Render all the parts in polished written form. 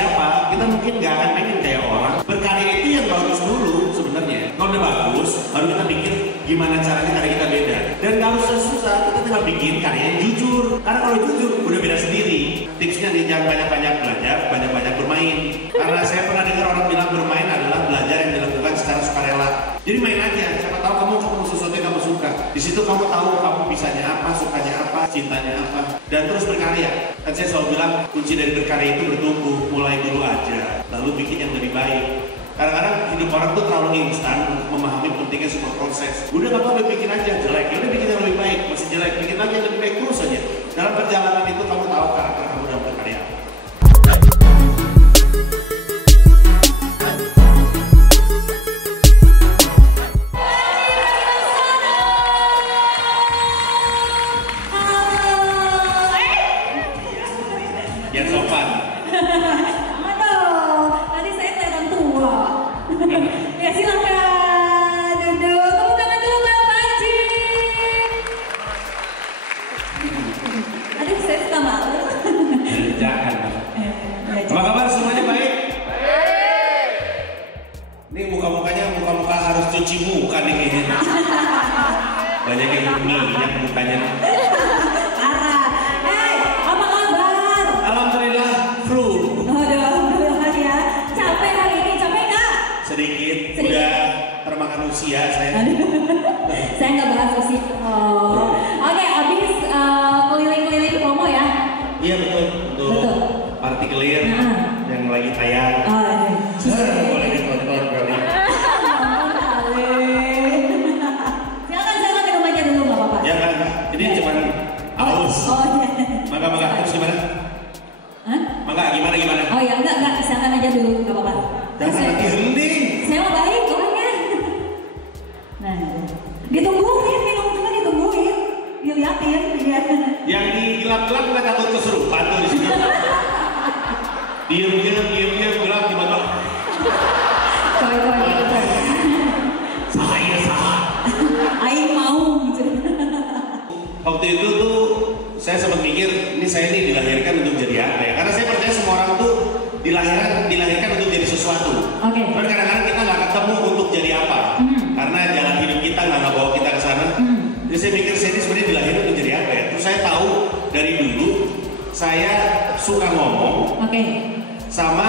siapa, kita mungkin nggak akan pengen kayak orang. Berkarya itu yang bagus dulu sebenarnya. Kalau udah bagus, baru kita pikir gimana caranya karya kita beda. Dan nggak usah susah, kita tinggal bikin karya yang jujur. Karena kalau jujur, udah beda sendiri. Tipsnya nih, jangan banyak-banyak belajar, banyak-banyak bermain. Karena saya pernah dengar orang bilang bermain adalah belajar yang dilakukan secara sukarela. Jadi main aja, siapa tahu kamu ketemu sesuatu yang kamu suka. Di situ kamu tahu kamu bisanya apa, sukanya apa, cintanya apa, dan terus berkarya. Kan saya selalu bilang kunci dari berkarya itu bertumbuh, mulai dulu aja, lalu bikin yang lebih baik. Kadang-kadang hidup orang tuh terlalu instan untuk memahami pentingnya sebuah proses. Udah gak apa-apa bikin aja jelek, udah bikin yang lebih baik, masih jelek, bikin lagi yang lebih baik terus aja. Dalam perjalanan itu kamu tahu karakter kamu dalam berkarya. Yang sopan. Aduh, tadi saya kelihatan tua. Ya silakan duduk. Tepuk tangan dulu Bang Panji. Aduh, saya suka malu. Jangan. Apa kabar semuanya baik? Baik. Ini muka-mukanya muka-muka harus cuci muka nih kayaknya. Banyak yang minyak mukanya. Usia saya. Saya nggak bahas usia. Oh. Oke, abis keliling-keliling promo ya? Iya betul. Untuk party clear yang lagi tayang. Boleh ditonton kali. Silakan minum aja dulu nggak apa-apa. Ya kan, jadi cuman aus. Oh iya. Maka terus gimana? Hah? Maka gimana? Oh ya enggak, silakan aja dulu nggak apa-apa. Jangan nanti hening. Saya mau baik orangnya. Nah, ditungguin, minumnya ditungguin, diliatin, ya. Yang di gelap-gelap nggak takut kesurupan tuh di sini. Diam, gelap tiba-tiba. Saya salah. Aing mau. Waktu itu tuh saya sempat mikir, ini saya nih dilahirkan untuk jadi apa ya? Karena saya percaya semua orang tuh dilahirkan untuk jadi sesuatu. Oke. Tapi kadang-kadang kita nggak ketemu untuk jadi apa. Karena jalan hidup kita nggak bawa kita ke sana. Jadi saya mikir saya ini sebenarnya dilahirkan untuk jadi apa ya? Terus saya tahu dari dulu saya suka ngomong. Oke. Sama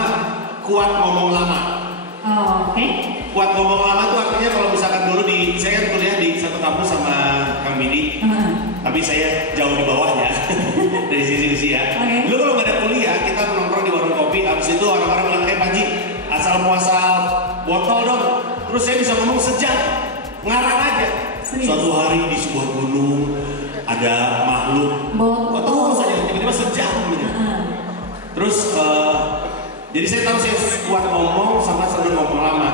kuat ngomong lama. Oke. Kuat ngomong lama itu artinya kalau misalkan dulu saya kan kuliah di satu kampus sama Kang Bidi. Tapi saya jauh di bawahnya dari sisi usia. Dulu kalau nggak ada kuliah kita nongkrong di warung kopi. Abis itu orang-orang bilang Panji asal muasal botol dong. Terus saya bisa ngomong sejam, ngarang aja. Suatu hari di sebuah gunung ada makhluk botol saja tiba-tiba sejam gitu. Terus jadi saya tahu saya kuat ngomong sama senang ngomong lama.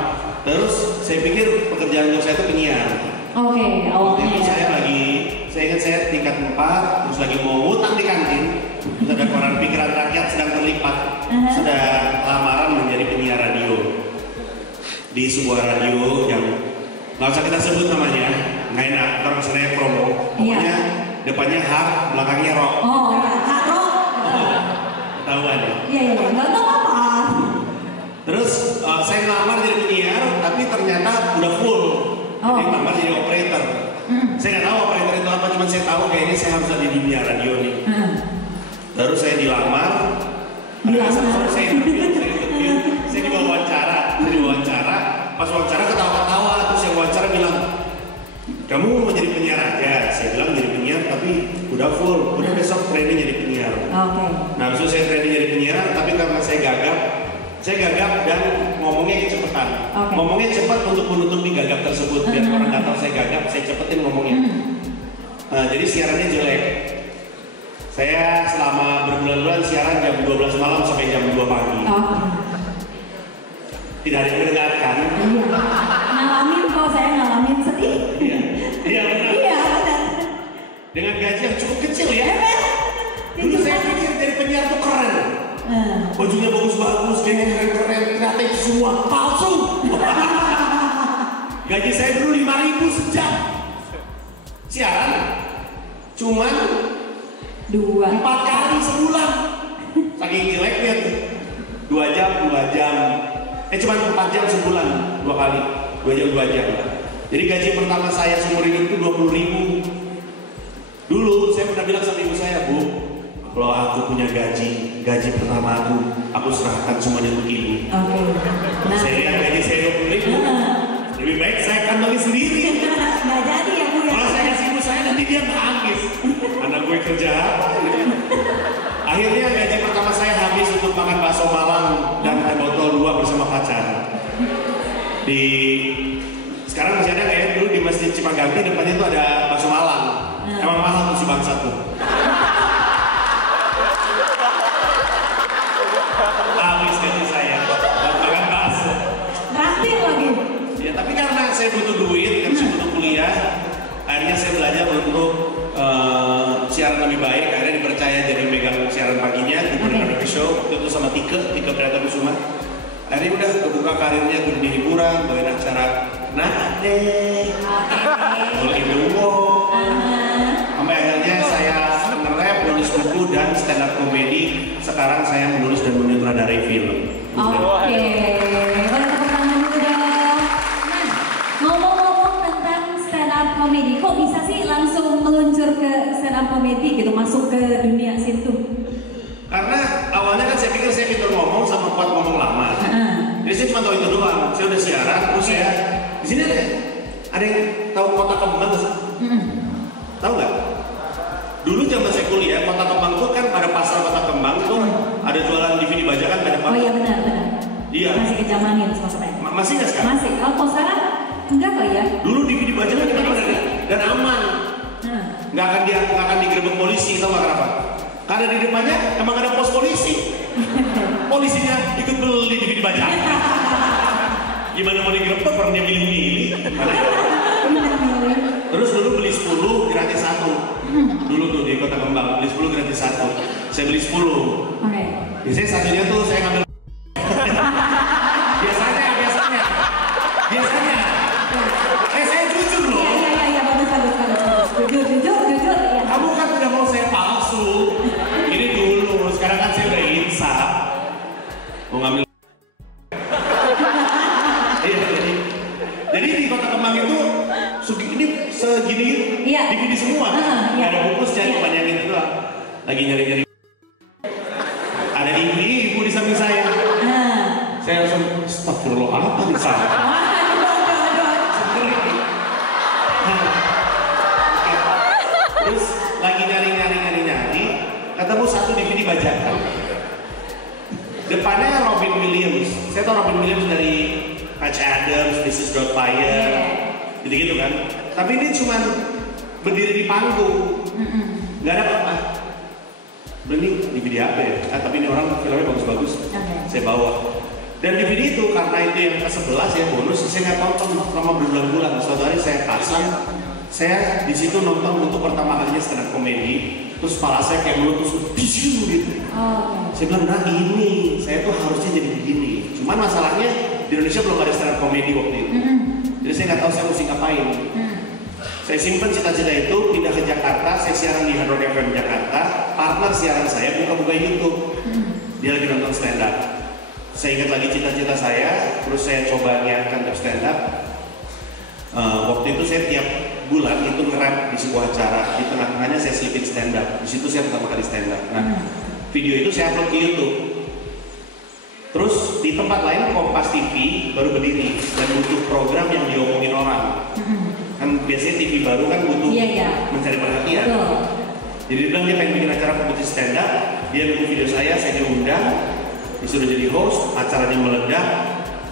Terus saya pikir pekerjaan untuk saya itu penyiar. Oke, awalnya itu saya ingat saya tingkat 4, terus lagi mau ngutang di kantin. Terus ada koran pikiran rakyat sedang terlipat. Sudah lamaran menjadi penyiar radio di sebuah radio yang nggak usah kita sebut namanya, nggak enak, orang saya promo. Pokoknya depannya hak, belakangnya rock. Oh ya, hak rock. Tahuan ya? Iya, nggak tahu apa. Terus saya ngelamar jadi penyiar, tapi ternyata udah full. Jadi ngelamar jadi operator. Saya nggak tahu operator itu apa, cuma saya tahu kayaknya saya harus ada di dunia radio nih. Terus saya dilamar. Saya interview, saya diwawancara. Pas wawancara ketawa-ketawa, terus yang wawancara bilang, kamu mau jadi penyiar aja? Saya bilang jadi penyiar, tapi udah full. Udah besok training jadi penyiar. Nah, besok saya training jadi penyiar, tapi karena saya gagap dan ngomongnya kecepatan. Ngomongnya cepat untuk menutupi gagap tersebut. Biar orang nggak tahu saya gagap, saya cepetin ngomongnya. Nah, jadi siarannya jelek. Saya selama berbulan-bulan siaran jam 12 malam sampai jam 2 pagi. Tidak ada yang mendengarkan. Ngalamin kok, saya ngalamin sedih. Iya benar. Iya benar. Dengan gaji yang cukup kecil ya. Dulu saya pikir jadi penyiar tuh keren. Bajunya bagus-bagus, kayaknya keren-keren, ternyata itu semua palsu. Gaji saya dulu 5.000 sejam. Siaran cuman 4 kali sebulan. Saking jeleknya tuh. 2 cuma 4 jam sebulan, 2 kali, 2 jam. Jadi gaji pertama saya seumur hidup itu 20.000. Dulu saya pernah bilang sama ibu saya, Bu, kalau aku punya gaji pertama aku serahkan semuanya untuk ibu. Oke. Nah, saya lihat gaji saya 20.000, lebih baik saya kantongin sendiri. nggak jadi ya Bu ya. Kalau saya kasih ibu saya nanti dia nangis. Anak gue kerja apa? Akhirnya gaji pertama saya habis untuk makan bakso Malang dan teh botol 2 bersama pacar. Sekarang masih ada nggak ya? Dulu di Masjid Cipaganti depannya itu ada bakso Malang. Emang mahal tuh si bangsa tuh. Habis gaji saya buat makan bakso. Traktir lagi. Ya tapi karena saya butuh duit, kan saya butuh kuliah, akhirnya saya belajar untuk siaran lebih baik. Akhirnya dipercaya jadi megang siaran paginya di Purnama Show itu sama Tika Priata Kusuma. Akhirnya udah kebuka karirnya di hiburan, bawain acara Nade, mulai dulu. Sampai akhirnya saya nge-rap, nulis buku dan stand up comedy. Sekarang saya menulis dan menyutradarai film. Oke, boleh tepuk tangan dulu dong. Nah, ngomong-ngomong tentang stand up comedy, kok bisa sih langsung meluncur ke stand up comedy gitu, masuk ke dunia situ? Karena awalnya kan saya pikir saya pintar ngomong sama kuat ngomong lama. Jadi saya cuma tahu itu doang. Saya udah siaran, terus saya di sini ada yang tahu Kota Kembang nggak sih? Tahu nggak? Dulu zaman saya kuliah, Kota Kembang tuh kan pada pasar Kota Kembang tuh ada jualan DVD bajakan pada Oh iya benar. Iya. Masih kejamanin maksudnya. Masih nggak sekarang? Masih. Kalau sekarang enggak kok ya? Dulu DVD bajakan kita dan aman. Nggak akan digerebek polisi, tahu nggak kenapa? Karena di depannya emang ada pos polisi. Polisinya ikut beli DVD bajakan. Gimana mau digerebek orang dia milih-milih? Terus dulu beli 10 gratis 1. Dulu tuh di Kota Kembang beli 10 gratis 1. Saya beli 10. Oke. Biasanya satunya tuh saya ngambil. biasanya. Saya jujur loh. Iya, bagus. Jujur ya. Kamu kan tidak mau saya palsu. Ini dulu, sekarang kan saya udah insaf. Mau ngambil. Jadi di Kota Kembang itu ini segini DVD semua. Ada bungkus cuma yang itu doang. Lagi nyari-nyari. Ada ibu di samping saya. Saya langsung astagfirullah apa di sana? Terus lagi nyari, ketemu satu DVD bajakan. Depannya Robin Williams. Saya tahu Robin Williams dari Patch Adams, This Is Fire, gitu-gitu kan. Tapi ini cuma berdiri di panggung, nggak ada apa-apa. Ini DVD apa ya? Tapi ini orang filmnya bagus-bagus. Saya bawa. Dan DVD itu karena itu yang ke-11 ya bonus, saya nggak tonton selama berbulan-bulan. Suatu hari saya pasang, saya di situ nonton untuk pertama kalinya stand up comedy. Terus kepala saya kayak meletus gitu. Saya bilang, nah ini saya tuh harusnya jadi begini. Cuman masalahnya di Indonesia belum ada stand up comedy waktu itu. Jadi saya nggak tahu saya mesti ngapain. Saya simpen cita-cita itu, pindah ke Jakarta, saya siaran di Hard Rock FM Jakarta. Partner siaran saya buka-buka YouTube. Dia lagi nonton stand up. Saya ingat lagi cita-cita saya, terus saya coba niatkan untuk stand up. Waktu itu saya tiap bulan itu nge-rap di sebuah acara, di tengah-tengahnya saya selipin stand up. Di situ saya pertama kali stand up. Nah, video itu saya upload ke YouTube. Terus di tempat lain Kompas TV baru berdiri dan butuh program yang diomongin orang. Kan biasanya TV baru kan butuh mencari perhatian. Jadi dia bilang dia pengen bikin acara kompetisi stand up, dia nunggu video saya diundang, disuruh jadi host, acaranya meledak,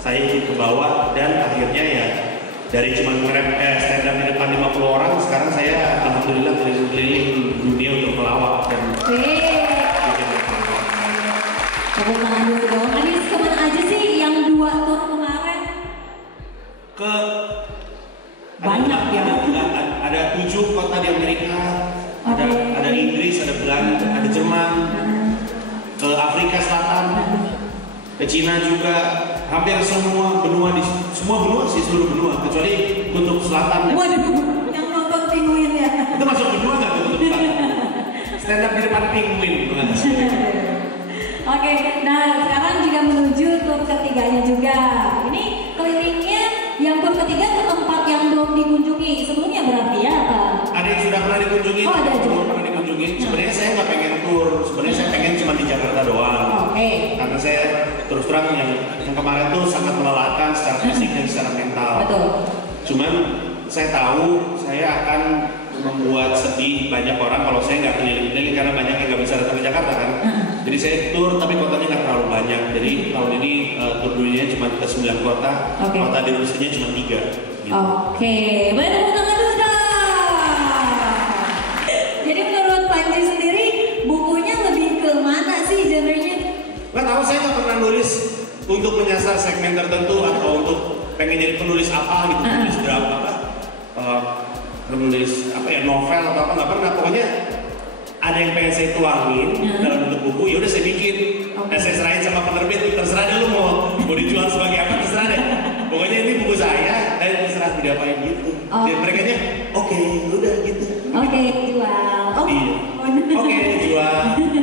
saya ikut ke bawah dan akhirnya ya dari cuma nge-rap stand up di depan 50 orang, sekarang saya alhamdulillah keliling dunia untuk melawak dan tepuk tangan dulu dong. Anis kemana aja sih yang 2 tour kemarin? Ke banyak ya. Ada 7 kota di Amerika, ada Inggris, ada Belanda, ada Jerman, ke Afrika Selatan, ke Cina juga. Hampir semua benua seluruh benua kecuali kutub selatan. Waduh, yang nonton penguin ya. Itu masuk benua nggak ke kutub selatan? Stand up di depan penguin. Oke, nah sekarang juga menuju tur ketiganya juga. terus terang yang kemarin tuh sangat melelahkan secara fisik dan secara mental. Betul. Cuman saya tahu saya akan membuat sedih banyak orang kalau saya nggak keliling-keliling karena banyak yang nggak bisa datang ke Jakarta kan. Jadi saya tur tapi kotanya nggak terlalu banyak. Jadi tahun ini tur dunianya cuma ke 9 kota, kota di Indonesia cuma 3. Gitu. Oke, boleh tepuk tangan dulu dong. Jadi menurut Panji sendiri bukunya lebih ke mana sih genrenya? Nggak tahu, saya nggak pernah nulis untuk menyasar segmen tertentu atau untuk pengen jadi penulis apa gitu, penulis drama apa. Menulis apa ya, novel atau apa, nggak pernah. Pokoknya ada yang pengen saya tuangin dalam bentuk buku, yaudah saya bikin. Nah saya serahin sama penerbit, terserah deh lu mau dijual sebagai apa, terserah deh. Pokoknya ini buku saya dan terserah diapain gitu. Dan mereka nya oke, udah gitu. Oke, jual. Oke, jual.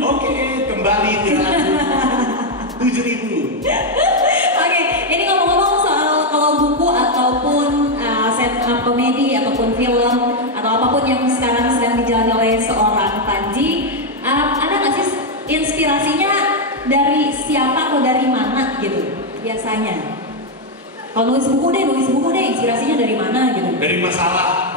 Oke, kembali 7.000. Oke, ini ngomong-ngomong soal kalau buku ataupun stand-up comedy ataupun film atau apapun yang sekarang sedang dijalani oleh seorang Panji, ada nggak sih inspirasinya dari siapa atau dari mana gitu biasanya? Kalau nulis buku deh, inspirasinya dari mana gitu? Dari masalah.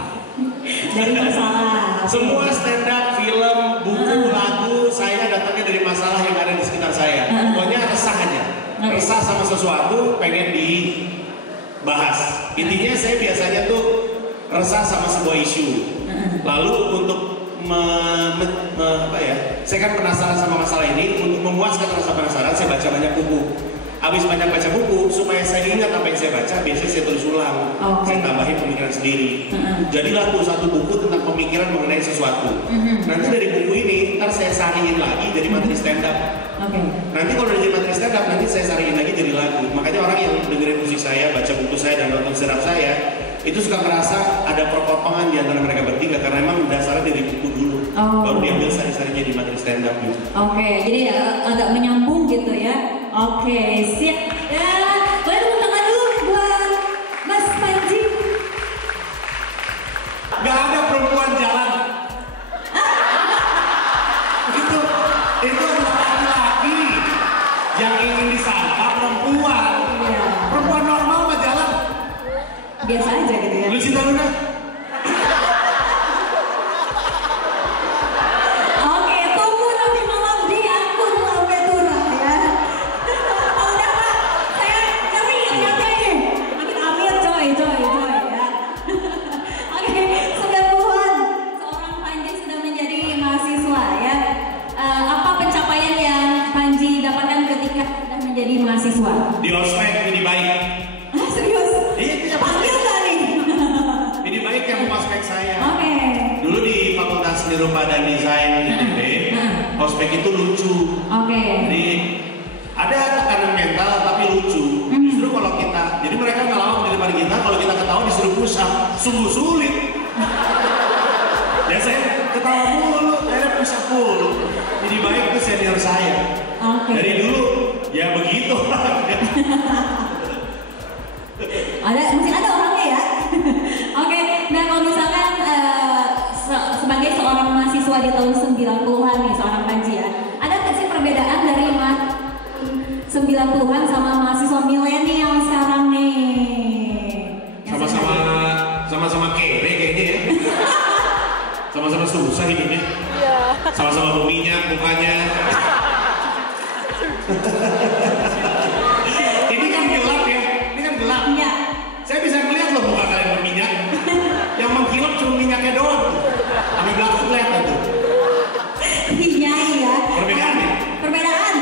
Dari masalah. Semua stand-up, film, buku, lagu, saya datangnya dari masalah yang ada di sekitar saya. Pokoknya resah aja. Resah sama sesuatu, pengen dibahas. Intinya saya biasanya tuh resah sama sebuah isu. Lalu untuk saya kan penasaran sama masalah ini. Untuk memuaskan rasa penasaran, saya baca banyak buku. Habis banyak baca buku, supaya saya ingat apa yang saya baca, biasanya saya tulis ulang. Saya tambahin pemikiran sendiri. Jadilah tuh satu buku tentang pemikiran mengenai sesuatu. Nanti dari buku ini, ntar saya sariin lagi jadi materi stand up. Nanti kalau udah jadi materi stand up, nanti saya sariin lagi jadi lagu. Makanya orang yang dengerin musik saya, baca buku saya, dan nonton stand up saya, itu suka merasa ada perpotongan di antara mereka bertiga karena memang dasarnya dari buku dulu. Baru diambil sari-sarinya di materi stand up gitu. Jadi agak menyambung gitu ya. Siap. Ya, boleh tepuk tangan dulu buat Mas Panji. Gak ada perempuan jalan. Itu adalah laki-laki yang ingin disangka perempuan. Perempuan normal mah jalan biasa aja gitu ya. Lu cinta Luna? Tunggu nanti malam di akun Lambe Tura ya. Udah Pak, saya ngeri katanya. Amit coy ya. 90-an seorang Panji sudah menjadi mahasiswa ya. Apa pencapaian yang Panji dapatkan ketika sudah menjadi mahasiswa? Di ospek ini baik. Serius? Iya, panggil nggak nih? Ini baik yang ospek saya. Dulu di Fakultas Seni Rupa dan Desain ITB, ospek itu lucu. Jadi ada tekanan mental tapi lucu. Justru kalau kita, jadi mereka ngelawak di depan kita, kalau kita ketawa disuruh push up, sungguh sulit. Ya saya ketawa mulu, akhirnya push up mulu. Jadi baik itu senior saya. Dari dulu ya begitu. Masih ada orangnya ya. Nah kalau misalkan sebagai seorang mahasiswa di tahun 90-an nih, seorang Panji ya, ada nggak sih perbedaan dari 90-an sama mahasiswa milenial sekarang nih? Sama-sama kere kayaknya ya. Sama-sama susah hidupnya. Sama-sama berminyak mukanya. Ini kan gelap ya. Iya. Saya bisa melihat loh muka kalian berminyak. Yang mengkilap cuma minyaknya doang. Sampai belakang kelihatan tuh. Iya. Perbedaannya? Perbedaan.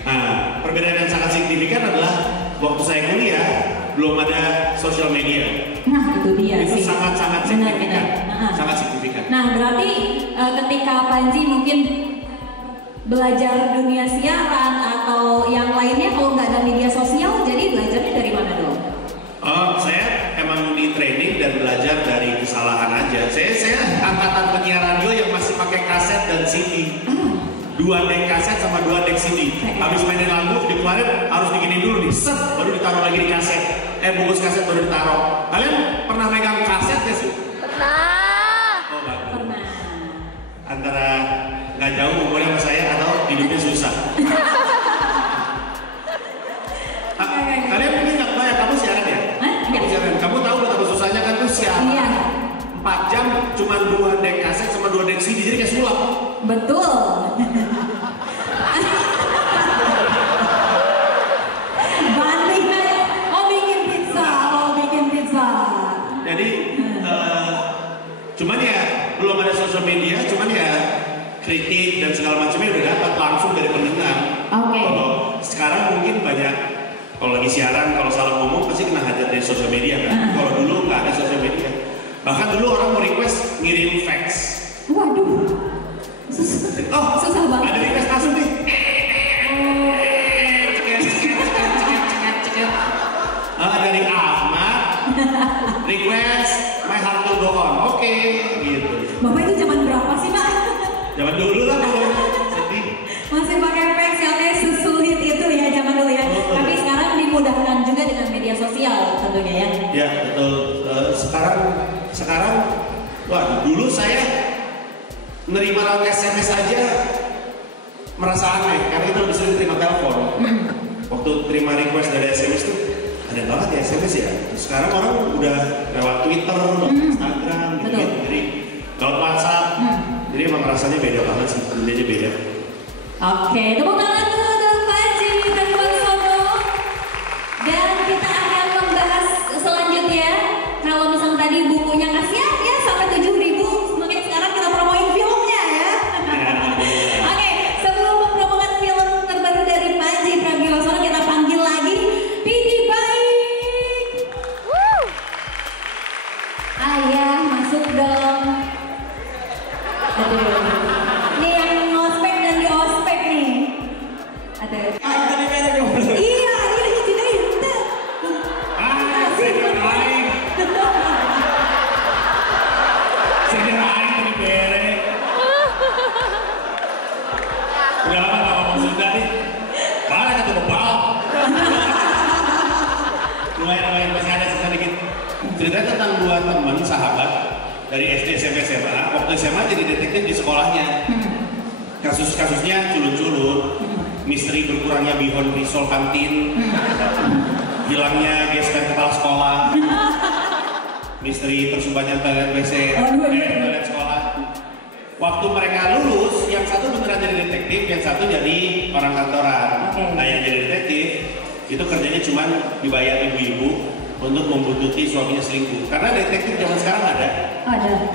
Nah, perbedaan yang sangat signifikan adalah waktu saya kuliah belum ada sosial media. Nah itu dia. Itu sangat-sangat signifikan. Sangat signifikan. Nah berarti ketika Panji mungkin belajar dunia siaran atau yang lainnya, kalau nggak ada media sosial, jadi belajarnya dari mana dong? Saya emang di training dan belajar dari kesalahan aja. Saya angkatan penyiar radio yang masih pakai kaset dan CD. 2 dek kaset sama 2 dek CD. Habis mainin lagu, dikeluarin harus digini dulu nih, set, baru ditaruh lagi di kaset. Bungkus kaset baru ditaruh. Kalian pernah megang kaset ya sih? Pernah. Oh bagus. Pernah. Antara nggak jauh umurnya sama saya atau hidupnya susah. Kalau lagi siaran, kalau salah ngomong pasti kena hajat dari sosial media kan. Kalau dulu nggak ada sosial media. Bahkan dulu orang mau request ngirim fax. Waduh. Oh, susah banget. Ada request masuk nih. Dari Ahmad, request My Heart Will Go On. Oke, gitu. Bapak itu zaman berapa sih, Pak? Zaman dulu lah, sedih. Masih pakai fax ya, kayak sesulit itu ya zaman dulu ya. Tapi sekarang dimudahkan juga dengan media sosial tentunya ya. Ya betul. Sekarang, wah dulu saya nerima lewat SMS aja merasa aneh karena kita lebih sering terima telepon. Waktu terima request dari SMS tuh ada banget ya SMS ya. Sekarang orang udah lewat Twitter, lewat Instagram, gitu, jadi lewat WhatsApp. Jadi emang rasanya beda banget sih, dunianya beda. Oke, tepuk tangan dulu untuk Panji Pragiwaksono. Dan kita akan membahas selanjutnya. Kalau misalnya tadi bukunya kasihan ya sampai 7.000, mungkin sekarang kita promoin filmnya ya. Oke, sebelum mempromokan film terbaru dari Panji Pragiwaksono, kita panggil lagi Pidi Baik. Ayah masuk dong. Aduh. Ini yang ngospek dan di ospek nih. Ada. Iya, ini juga itu. Segerain tadi bere. Udah lama gak ngomong Sunda nih. Mana kata bebal. Lumayan masih ada sisa dikit. Cerita tentang dua teman sahabat dari SD, SMP, SMA. Waktu SMA jadi detektif di sekolahnya. Kasus-kasusnya culun-culun. Misteri berkurangnya bihon risol kantin. Hilangnya gesper kepala sekolah. Misteri tersumbatnya toilet WC, toilet sekolah. Waktu mereka lulus, yang satu beneran jadi detektif, yang satu jadi orang kantoran. Nah yang jadi detektif, itu kerjanya cuma dibayar ibu-ibu untuk membuntuti suaminya selingkuh. Karena detektif zaman sekarang ada.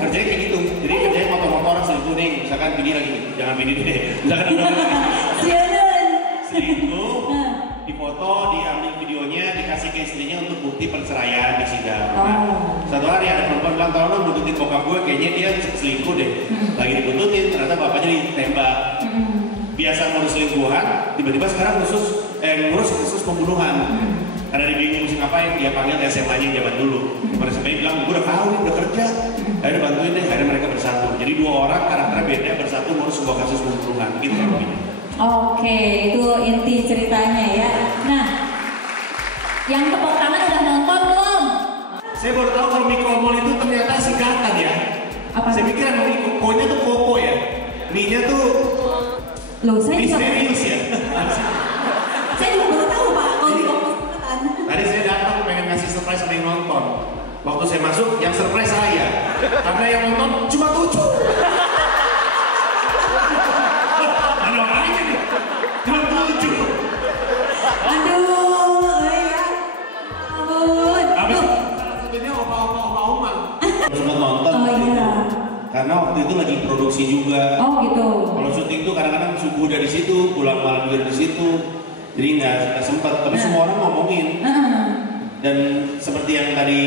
Kerjanya kayak gitu. Jadi kerjanya foto-foto orang selingkuh nih. Misalkan Pidi lagi, jangan Pidi deh. Misalkan ada orang selingkuh, difoto, diambil videonya, dikasih ke istrinya untuk bukti perceraian di sidang. Nah, satu hari ada perempuan bilang, tolong buntutin bokap gue, kayaknya dia selingkuh deh. Lagi dibuntutin, ternyata bapaknya ditembak. Biasa ngurus selingkuhan, tiba-tiba sekarang ngurus kasus pembunuhan. Karena dia bingung mesti ngapain, dia panggil SMA-nya zaman dulu. Pada SMA bilang, gue udah kawin, udah kerja. Akhirnya bantuin deh, akhirnya mereka bersatu. Jadi dua orang karakternya beda bersatu ngurus sebuah kasus pembunuhan. Gitu Oke, itu inti ceritanya ya. Nah, yang tepuk tangan udah nonton belum? Saya baru tahu kalau Mikomol itu ternyata singkatan ya. Apa? Saya pikir Ko-nya tuh Koko ya. Mi-nya tuh Loh, saya misterius ya. Saya juga baru tahu Pak, kalau singkatan. Tadi saya datang pengen ngasih surprise sama yang nonton. Waktu saya masuk, yang surprise saya. Karena yang nonton cuma 7. Ada apanya nih? Cuma 7. Aduh, ya ampun. Habis satunya oma. Sempat nonton. Oh iya. Karena waktu itu lagi produksi juga. Oh gitu. Kalau syuting tuh kadang-kadang subuh dari situ, pulang malam dari situ. Jadi nggak sempat. Tapi semua orang ngomongin. Dan seperti yang tadi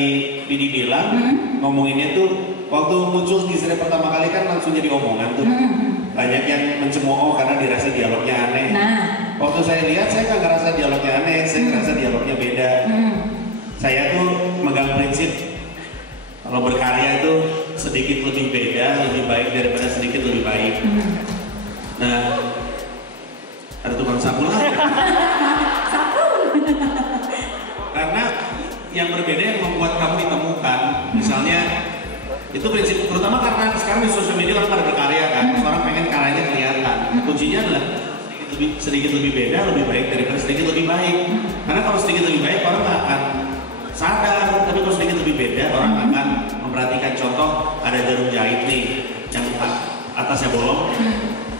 Pidi bilang, ngomonginnya tuh waktu muncul di seri pertama kali kan langsung jadi omongan tuh. Banyak yang mencemooh karena dirasa dialognya aneh. Waktu saya lihat, saya nggak ngerasa dialognya aneh, saya ngerasa dialognya beda. Saya tuh megang prinsip kalau berkarya itu sedikit lebih beda, lebih baik daripada sedikit lebih baik. Nah, ada tukang sapu lah. Karena yang berbeda yang membuat kamu ditemukan, misalnya itu prinsip, terutama karena sekarang di sosial media orang pada berkarya kan, orang pengen karyanya kelihatan. Kuncinya adalah sedikit lebih beda, lebih baik daripada sedikit lebih baik. Karena kalau sedikit lebih baik orang nggak akan sadar, tapi kalau sedikit lebih beda orang akan memperhatikan. Contoh, ada jarum jahit nih yang atasnya bolong.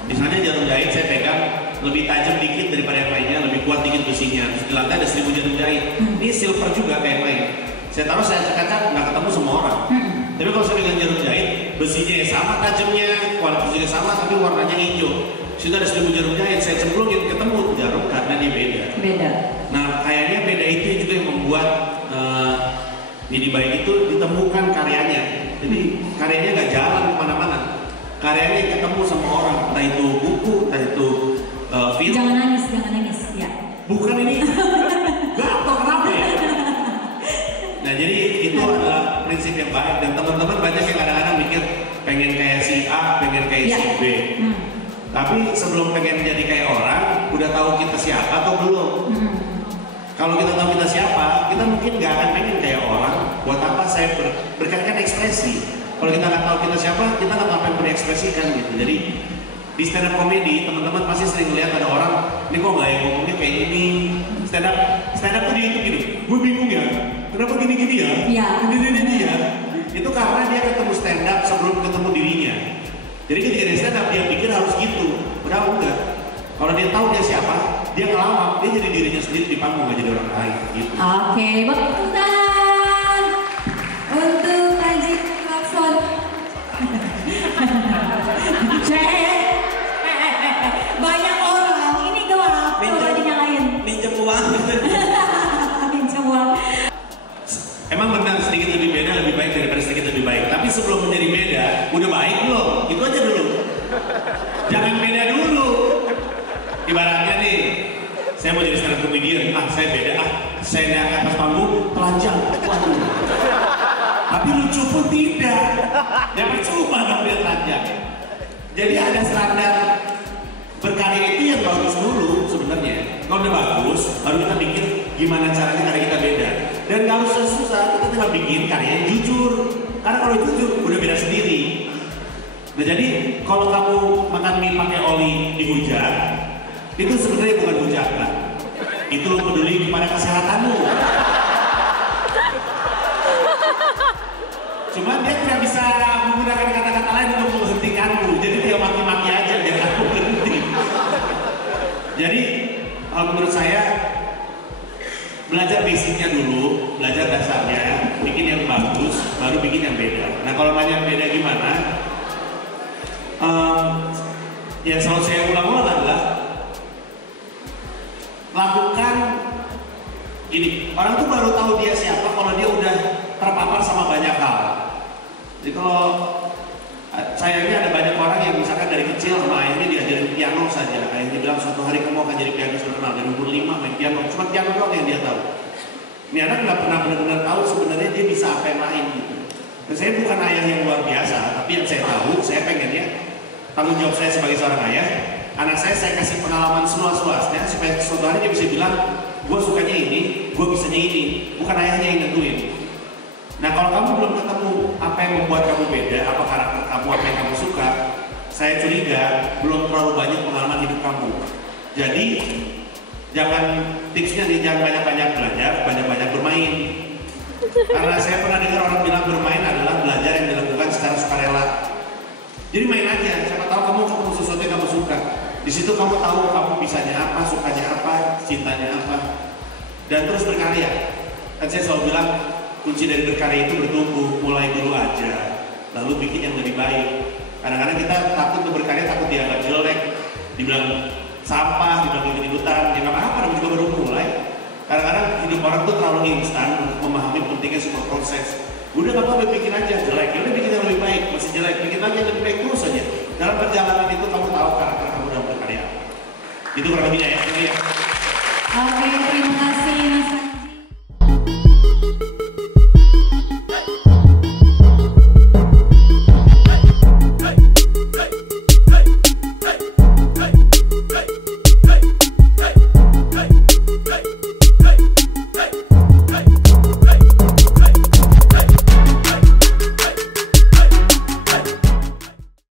Misalnya jarum jahit saya pegang lebih tajam dikit daripada yang lainnya, lebih kuat dikit besinya. Terus di lantai ada 1000 jarum jahit. Ini silver juga kayak yang lain. Saya taruh, saya acak-acak, nggak ketemu semua orang. Tapi kalau saya pegang jarum jahit, besinya sama tajamnya, kualitasnya sama, tapi warnanya hijau. Sudah ada 1000 jarum jahit, saya cemplungin, ketemu jarum karena dia beda. Beda. Nah, kayaknya beda komedi baik itu ditemukan karyanya. Jadi karyanya nggak jalan kemana-mana. Karyanya ketemu sama orang, entah itu buku, entah itu film. Jangan nangis, ya. Bukan ini, nggak tahu kenapa ya. Nah jadi itu adalah prinsip yang baik dan teman-teman banyak yang kadang-kadang mikir pengen kayak si A, pengen kayak si B. Tapi sebelum pengen jadi kayak orang, udah tahu kita siapa atau belum? Kalau kita tahu kita siapa, kita mungkin nggak akan pengen kayak orang. Buat apa saya berkaitan ekspresi? Kalau kita nggak tahu kita siapa, kita nggak tahu apa yang berekspresikan gitu. Jadi di stand up comedy, teman-teman pasti sering lihat ada orang, ini kok nggak yang ngomongnya kayak ini. Stand up tuh dia itu gini, gue bingung ya, kenapa gini-gini ya? Gini-gini ya. Itu karena dia ketemu stand up sebelum ketemu dirinya. Jadi ketika dia stand up, dia pikir harus gitu. Padahal enggak. Kalau dia tahu dia siapa, dia ngelawak, dia jadi dirinya sendiri di panggung, nggak jadi orang lain. Gitu. Oke, tepuk tangan untuk Panji Pragiwaksono. Banyak orang, ini gelap, coba dinyalain. Minjem uang. Minjem uang. Emang benar sedikit lebih beda lebih baik daripada sedikit lebih baik. Tapi sebelum menjadi beda, udah baik belum? Itu aja dulu. Jangan beda dulu. Ibaratnya nih, saya mau jadi stand up comedian, saya beda, saya naik atas panggung, telanjang, waduh. Tapi lucu pun tidak, ya percuma dong dia telanjang. Jadi ada standar berkarya itu yang bagus dulu sebenarnya. Kalau udah bagus, baru kita pikir gimana caranya karya kita beda. Dan gak usah susah, kita tinggal bikin karya yang jujur. Karena kalau jujur, udah beda sendiri. Nah jadi, kalau kamu makan mie pakai oli di hujan, itu sebenarnya bukan hujatan. Itu lo peduli kepada kesehatanmu. Cuma dia tidak bisa menggunakan kata-kata lain untuk menghentikanmu. Jadi dia maki-maki aja, biar aku berhenti. Jadi, kalau menurut saya, belajar basicnya dulu, belajar dasarnya, bikin yang bagus, baru bikin yang beda. Nah kalau banyak beda gimana? Yang selalu saya ulang-ulang adalah lakukan gini, orang tuh baru tahu dia siapa kalau dia udah terpapar sama banyak hal. Jadi kalau sayangnya ada banyak orang yang misalkan dari kecil sama ayahnya diajarin piano saja. Ayahnya bilang suatu hari kamu akan jadi pianis terkenal, dari umur 5 main piano, cuma piano doang yang dia tahu. Ini anak nggak pernah benar-benar tahu sebenarnya dia bisa apa yang lain gitu. Dan saya bukan ayah yang luar biasa, tapi yang saya tahu, saya pengennya tanggung jawab saya sebagai seorang ayah, anak saya kasih pengalaman seluas-luasnya supaya suatu hari dia bisa bilang, gue sukanya ini, gue bisanya ini, bukan ayahnya yang nentuin. Nah kalau kamu belum ketemu apa yang membuat kamu beda, apa karakter kamu, apa yang kamu suka, saya curiga belum terlalu banyak pengalaman hidup kamu. Jadi jangan tipsnya nih, jangan banyak-banyak belajar, banyak-banyak bermain. Karena saya pernah dengar orang bilang bermain adalah belajar yang dilakukan secara sukarela. Jadi main aja, siapa tahu kamu ketemu sesuatu yang kamu suka. Di situ kamu tahu kamu bisanya apa, sukanya apa, cintanya apa, dan terus berkarya. Kan saya selalu bilang kunci dari berkarya itu bertumbuh, mulai dulu aja, lalu bikin yang lebih baik. Kadang-kadang kita takut untuk berkarya, takut dianggap jelek, dibilang sampah, dibilang ikut-ikutan, ya nggak apa-apa, namanya juga baru mulai. Kadang-kadang hidup orang tuh terlalu instan untuk memahami pentingnya sebuah proses. Udah nggak apa-apa, bikin aja jelek, udah bikin yang lebih baik, masih jelek, bikin lagi yang lebih baik terus aja. Dalam perjalanan itu kamu tahu karakter kamu dalam berkarya. Itu kurang lebihnya ya. Oke, terima kasih.